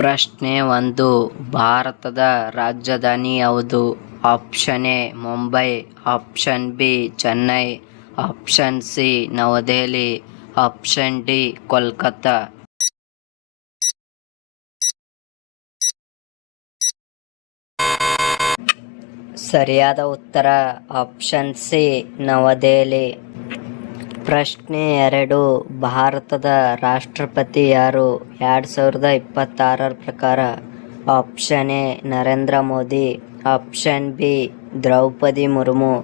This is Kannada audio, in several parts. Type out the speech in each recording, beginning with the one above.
ಪ್ರಶ್ನೆ 1. ಭಾರತದ ರಾಜಧಾನಿ ಯಾವುದು? Option A Mumbai, option B Chennai, option C New Delhi, option D Kolkata. ಸರಿಯಾದ ಉತ್ತರ ಆಪ್ಷನ್ ಸಿ ನವದೆಹಲಿ. ಪ್ರಶ್ನೆ 2. ಭಾರತದ ರಾಷ್ಟ್ರಪತಿ ಯಾರು 2026 ಪ್ರಕಾರ? Option A Narendra Modi, option B Draupadi Murmu,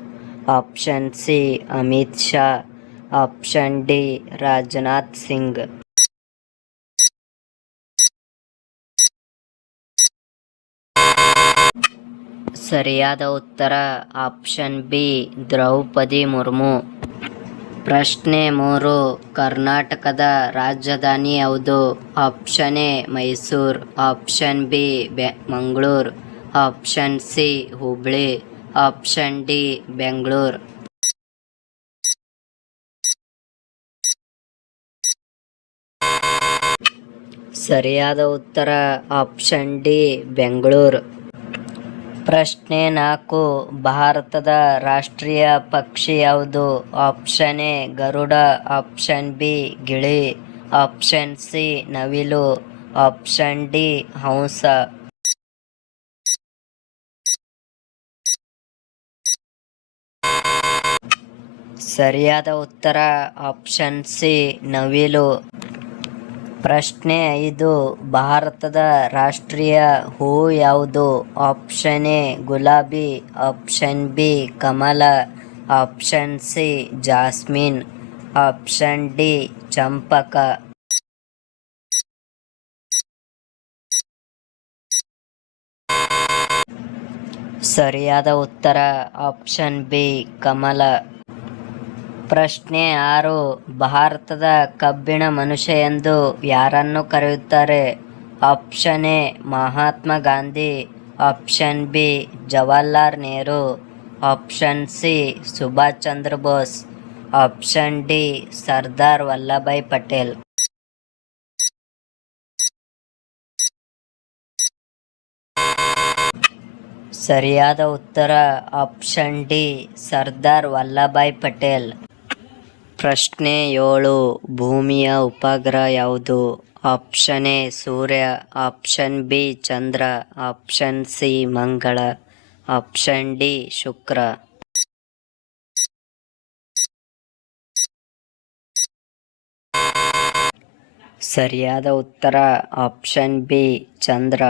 option C Amit Shah, option D Rajnath Singh. ಸರಿಯಾದ ಉತ್ತರ ಆಪ್ಷನ್ ಬಿ ದ್ರೌಪದಿ ಮುರ್ಮು. ಪ್ರಶ್ನೆ 3. ಕರ್ನಾಟಕದ ರಾಜಧಾನಿ ಯಾವುದು? Option A Mysuru, option B Mangaluru, option C Hubli, option D Bengaluru. ಸರಿಯಾದ ಉತ್ತರ ಆಪ್ಷನ್ ಡಿ ಬೆಂಗಳೂರು. ಪ್ರಶ್ನೆ 4. ಭಾರತದ ರಾಷ್ಟ್ರೀಯ ಪಕ್ಷಿ ಯಾವುದು? Option A Garuda, option B ಗಿಳಿ, ಆಪ್ಷನ್ ಸಿ ನವಿಲು, ಆಪ್ಷನ್ ಡಿ ಹಂಸ. ಸರಿಯಾದ ಉತ್ತರ ಆಪ್ಷನ್ ಸಿ ನವಿಲು. ಪ್ರಶ್ನೆ 5. ಭಾರತದ ರಾಷ್ಟ್ರೀಯ ಹೂ ಯಾವುದು? ಆಪ್ಷನ್ ಎ ಗುಲಾಬಿ, ಆಪ್ಷನ್ ಬಿ ಕಮಲ, option C jasmine, option D ಚಂಪಕ. ಸರಿಯಾದ ಉತ್ತರ ಆಪ್ಷನ್ ಬಿ ಕಮಲ. ಪ್ರಶ್ನೆ 6. ಭಾರತದ ಕಬ್ಬಿಣ ಮನುಷ್ಯ ಎಂದು ಯಾರನ್ನು ಕರೆಯುತ್ತಾರೆ? Option A Mahatma Gandhi, option B Jawaharlal Nehru, option C Subhash Chandra Bose, option D Sardar Vallabhbhai Patel. ಸರಿಯಾದ ಉತ್ತರ ಆಪ್ಷನ್ ಡಿ ಸರ್ದಾರ್ ವಲ್ಲಭಾಯ್ ಪಟೇಲ್. ಪ್ರಶ್ನೆ 7. ಭೂಮಿಯ ಉಪಗ್ರಹ ಯಾವುದು? Option A Surya, option B Chandra, option C ಮಂಗಳ, ಆಪ್ಷನ್ ಡಿ ಶುಕ್ರ. ಸರಿಯಾದ ಉತ್ತರ ಆಪ್ಷನ್ ಬಿ ಚಂದ್ರ.